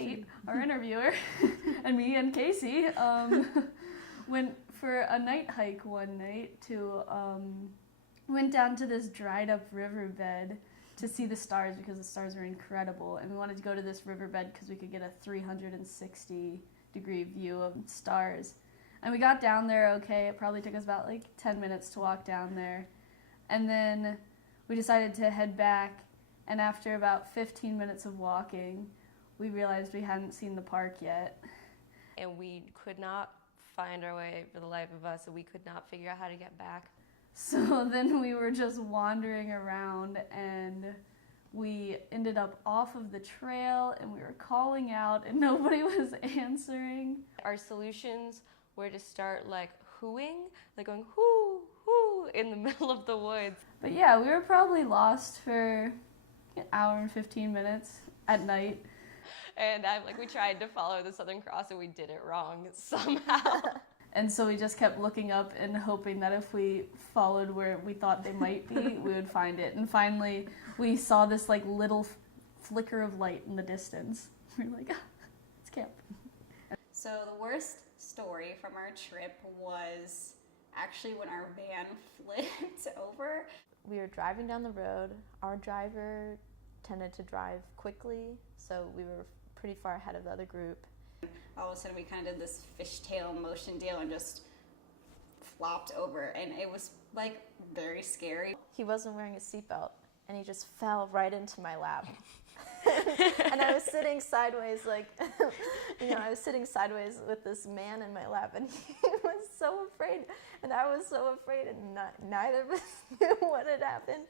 Kate, our interviewer, and me and Casey went for a night hike one night to, went down to this dried up riverbed to see the stars because the stars are incredible. And we wanted to go to this riverbed because we could get a 360-degree view of stars. And we got down there okay. It probably took us about like 10 minutes to walk down there. And then we decided to head back. And after about 15 minutes of walking, we realized we hadn't seen the park yet. And we could not find our way for the life of us, and we could not figure out how to get back. So then we were just wandering around, and we ended up off of the trail, and we were calling out, and nobody was answering. Our solutions were to start like hooing, like going hoo, hoo in the middle of the woods. But yeah, we were probably lost for an hour and 15 minutes at night. And we tried to follow the Southern Cross, and we did it wrong somehow. And so we just kept looking up and hoping that if we followed where we thought they might be, we would find it. And finally, we saw this like little flicker of light in the distance. We were like, oh, it's camp. So the worst story from our trip was actually when our van flipped over. We were driving down the road. Our driver tended to drive quickly, so we were pretty far ahead of the other group. All of a sudden we kind of did this fishtail motion deal and just flopped over, and it was like very scary. He wasn't wearing a seatbelt, and he just fell right into my lap. And I was sitting sideways, I was sitting sideways with this man in my lap, and he was so afraid, and I was so afraid, and neither of us knew what had happened.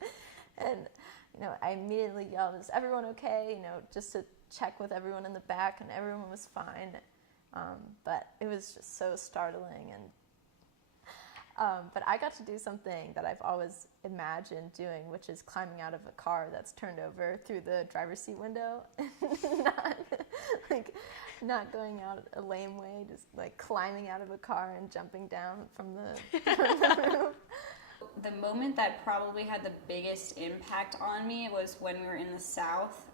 And I immediately yelled, "Is everyone okay?" Just to check with everyone in the back, and everyone was fine. But it was just so startling. But I got to do something that I've always imagined doing, which is climbing out of a car that's turned over through the driver's seat window, not going out a lame way, just like climbing out of a car and jumping down from the roof. The moment that probably had the biggest impact on me was when we were in the south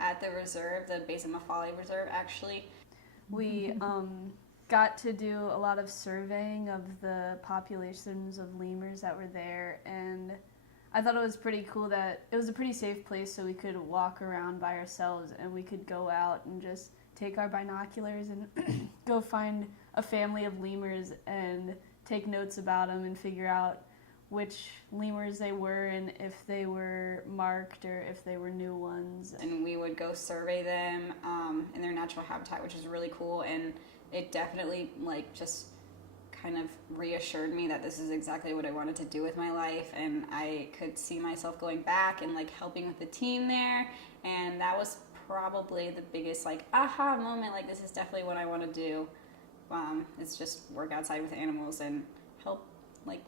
at the reserve, the Base of Mafali Reserve, actually. We got to do a lot of surveying of the populations of lemurs that were there, and I thought it was pretty cool that it was a pretty safe place, so we could walk around by ourselves, and we could go out and just take our binoculars and go find a family of lemurs and take notes about them and figure out which lemurs they were and if they were marked or if they were new ones. And we would go survey them in their natural habitat, which is really cool, and it definitely just kind of reassured me that this is exactly what I wanted to do with my life, and I could see myself going back and helping with the team there, and that was probably the biggest aha moment, this is definitely what I want to do. It's just work outside with animals and help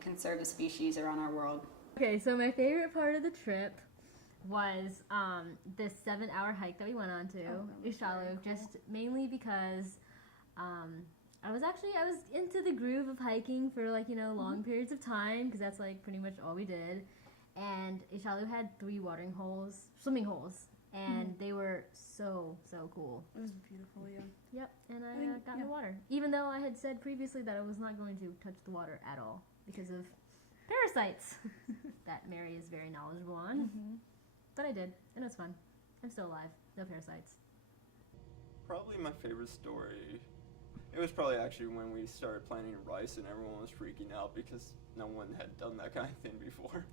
conserve the species around our world. Okay, so my favorite part of the trip was this 7-hour hike that we went on to Ishalu, cool. Just mainly because I was into the groove of hiking for long periods of time, because that's pretty much all we did. And Ishalu had 3 swimming holes, and they were so cool. It was beautiful, yeah. Yep, and I got in the water, even though I had said previously that I was not going to touch the water at all because of parasites that Mary is very knowledgeable on. But I did, and it was fun. I'm still alive, no parasites. Probably my favorite story, it was probably actually when we started planning rice and everyone was freaking out because no one had done that kind of thing before.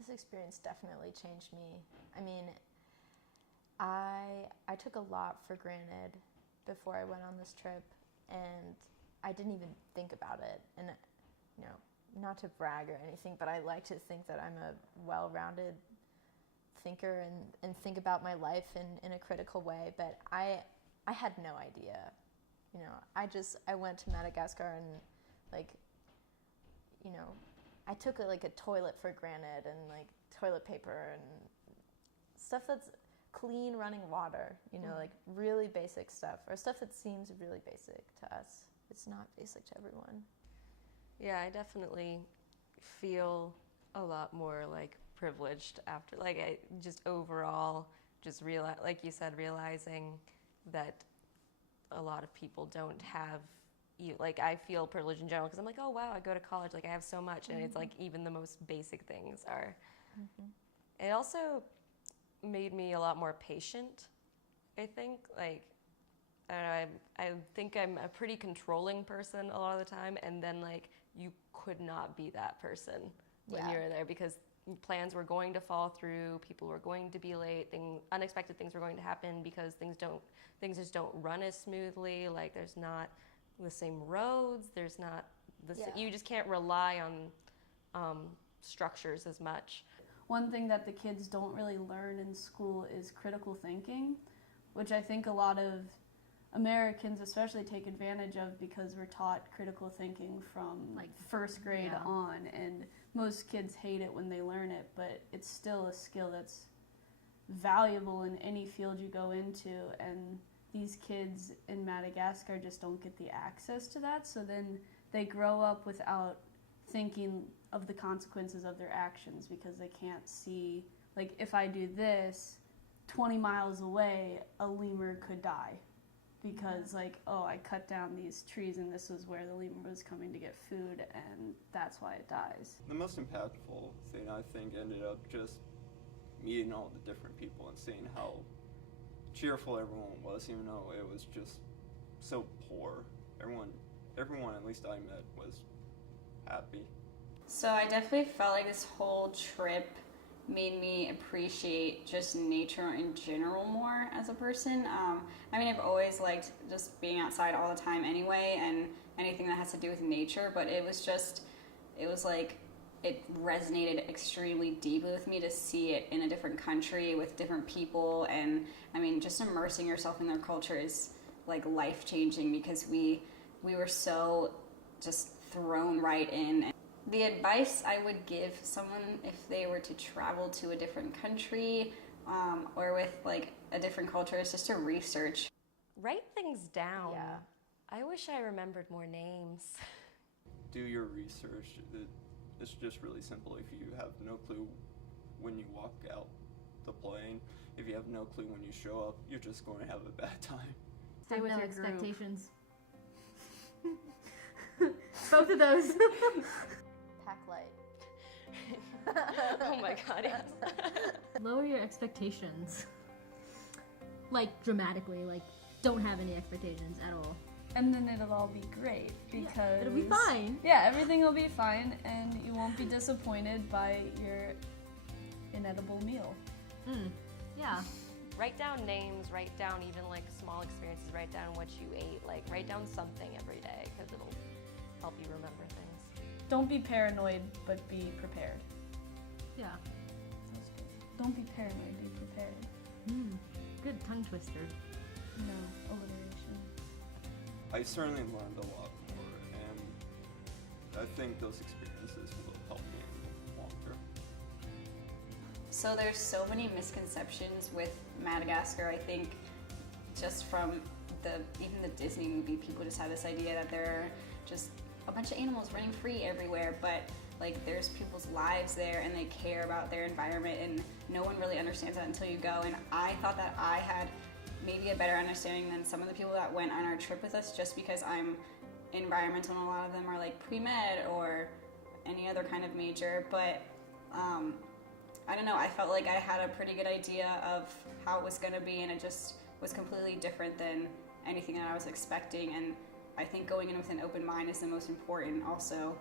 This experience definitely changed me. I mean, I took a lot for granted before I went on this trip, and I didn't even think about it. And not to brag or anything, but I like to think that I'm a well-rounded thinker and think about my life in a critical way. But I had no idea. I went to Madagascar and I took a toilet for granted, and toilet paper and stuff that's clean running water, really basic stuff, or stuff that seems really basic to us. It's not basic to everyone. Yeah, I definitely feel a lot more privileged after, I just overall just like you said, realizing that a lot of people don't have like I feel privileged in general because I'm like, oh wow, I go to college, like I have so much, and it's like even the most basic things are. It also made me a lot more patient, I think. Like, I don't know, I think I'm a pretty controlling person a lot of the time, and then like you could not be that person when you're there because plans were going to fall through, people were going to be late, unexpected things were going to happen because things just don't run as smoothly. Like there's not the same roads, there's not you just can't rely on structures as much. One thing that the kids don't really learn in school is critical thinking, which I think a lot of Americans especially take advantage of because we're taught critical thinking from like first grade on, and most kids hate it when they learn it, but it's still a skill that's valuable in any field you go into, and these kids in Madagascar just don't get the access to that, so then they grow up without thinking of the consequences of their actions because they can't see, like if I do this 20 miles away, a lemur could die because like, oh, I cut down these trees and this was where the lemur was coming to get food and that's why it dies. The most impactful thing I think ended up just meeting all the different people and seeing how cheerful everyone was, even though it was just so poor. Everyone at least I met was happy. So I definitely felt like this whole trip made me appreciate just nature in general more as a person. I mean, I've always liked just being outside all the time anyway, and anything that has to do with nature, but it was like it resonated extremely deeply with me to see it in a different country with different people. And I mean, just immersing yourself in their culture is like life-changing because we were so just thrown right in. The advice I would give someone if they were to travel to a different country or with like a different culture is just to research. Write things down. Yeah. I wish I remembered more names. Do your research. It's just really simple. If you have no clue when you walk out the plane, if you have no clue when you show up, you're just going to have a bad time. Stay with no your group. expectations. Both of those. Pack light. Oh my god, yes. Lower your expectations. Like dramatically, like don't have any expectations at all. And then it'll all be great because It'll be fine. Yeah, everything will be fine and you won't be disappointed by your inedible meal. Yeah. Write down names, write down even like small experiences, write down what you ate, like write down something every day because it'll help you remember things. Don't be paranoid, but be prepared. Yeah. That's good. Don't be paranoid, be prepared. Good tongue twister. No, alliteration. I certainly learned a lot more, and I think those experiences will help me in the long term. So there's so many misconceptions with Madagascar. I think just from even the Disney movie, people just have this idea that there are just a bunch of animals running free everywhere, but like there's people's lives there and they care about their environment, and no one really understands that until you go. And I thought that I had maybe a better understanding than some of the people that went on our trip with us, just because I'm environmental and a lot of them are like pre-med or any other kind of major. But I don't know, I felt like I had a pretty good idea of how it was going to be, and it just was completely different than anything that I was expecting. And I think going in with an open mind is the most important also.